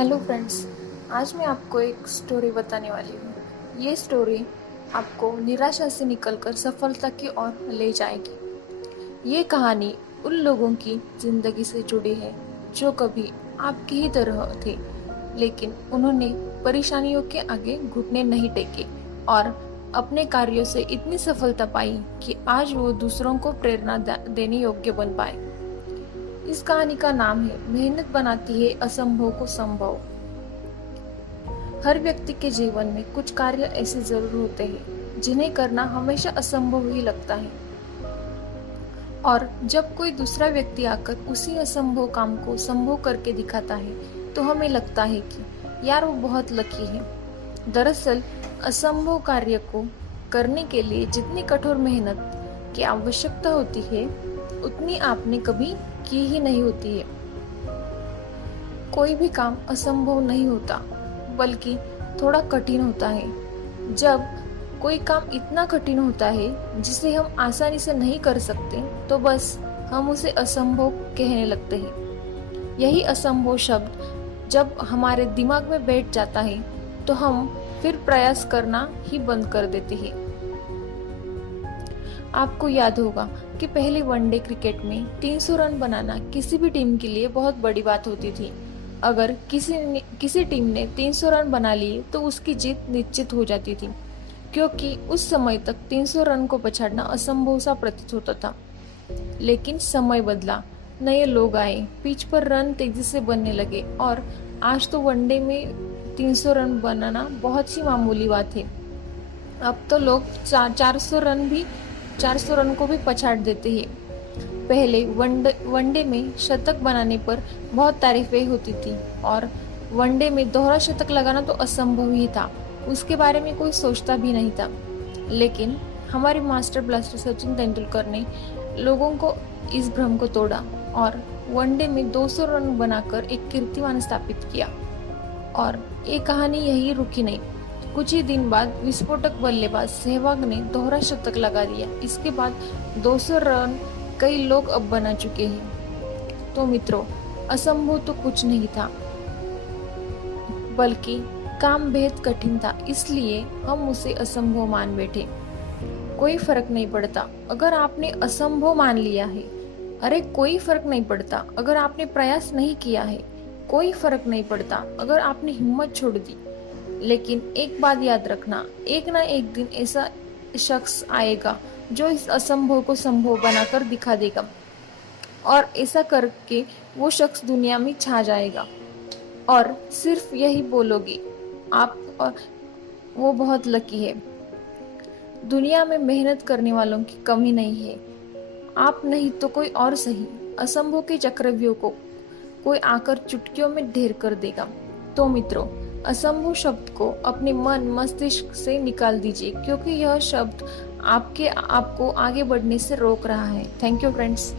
Hello friends. आज मैं आपको एक स्टोरी बताने वाली हूँ। ये स्टोरी आपको निराशा से निकलकर सफलता की ओर ले जाएगी। ये कहानी उन लोगों की ज़िंदगी से जुड़ी है जो कभी आपकी ही तरह थे, लेकिन उन्होंने परेशानियों के आगे घुटने नहीं टेके और अपने कार्यों से इतनी सफलता पाई कि आज वो दूसरों को प्रेरणा देने योग्य बन पाए। इस कहानी का नाम है मेहनत बनाती है असंभव को संभव। हर व्यक्ति के जीवन में कुछ कार्य ऐसे जरूर होते हैं जिन्हें करना हमेशा असंभव ही लगता है, और जब कोई दूसरा व्यक्ति आकर उसी असंभव काम को संभव करके दिखाता है तो हमें लगता है कि यार वो बहुत लकी है। दरअसल असंभव कार्य को करने के लिए जितनी कठोर मेहनत की आवश्यकता होती है उतनी आपने कभी की ही नहीं होती है। कोई भी काम असंभव नहीं होता, बल्कि थोड़ा कठिन होता है। जब कोई काम इतना कठिन होता है जिसे हम आसानी से नहीं कर सकते तो बस हम उसे असंभव कहने लगते हैं। यही असंभव शब्द जब हमारे दिमाग में बैठ जाता है तो हम फिर प्रयास करना ही बंद कर देते हैं। आपको याद होगा कि पहले वनडे क्रिकेट में 300 रन बनाना किसी भी टीम के लिए बहुत बड़ी बात होती थी। अगर किसी टीम ने 300 रन बना लिए तो उसकी जीत निश्चित हो जाती थी, क्योंकि उस समय तक 300 रन को पछाड़ना असंभव सा प्रतीत होता था। लेकिन समय बदला, नए लोग आए, पिच पर रन तेजी से बनने लगे और आज तो वनडे में 300 रन बनाना बहुत ही मामूली बात है। अब तो लोग 400 रन को भी पछाड़ देते हैं। पहले वनडे में शतक बनाने पर बहुत तारीफें होती थी और वनडे में दोहरा शतक लगाना तो असंभव ही था, उसके बारे में कोई सोचता भी नहीं था। लेकिन हमारे मास्टर ब्लास्टर सचिन तेंदुलकर ने लोगों को इस भ्रम को तोड़ा और वनडे में 200 रन बनाकर एक कीर्तिमान स्थापित किया। और ये कहानी यही रुकी नहीं। कुछ ही दिन बाद विस्फोटक बल्लेबाज सहवाग ने दोहरा शतक लगा दिया। इसके बाद 200 रन कई लोग अब बना चुके हैं। तो मित्रों, असंभव तो कुछ नहीं था, बल्कि काम बेहद कठिन था, इसलिए हम उसे असंभव मान बैठे। कोई फर्क नहीं पड़ता अगर आपने असंभव मान लिया है। अरे कोई फर्क नहीं पड़ता अगर आपने प्रयास नहीं किया है। कोई फर्क नहीं पड़ता अगर आपने हिम्मत छोड़ दी। लेकिन एक बात याद रखना, एक ना एक दिन ऐसा शख्स आएगा जो इस असंभव को संभव बनाकर दिखा देगा, और ऐसा करके वो शख्स दुनिया में छा जाएगा और सिर्फ यही बोलोगे आप, और वो बहुत लकी है। दुनिया में मेहनत करने वालों की कमी नहीं है। आप नहीं तो कोई और सही, असंभव के चक्रव्यूह को कोई आकर चुटकियों में ढेर कर देगा। तो मित्रों, असंभव शब्द को अपने मन मस्तिष्क से निकाल दीजिए, क्योंकि यह शब्द आपको आगे बढ़ने से रोक रहा है। Thank you friends.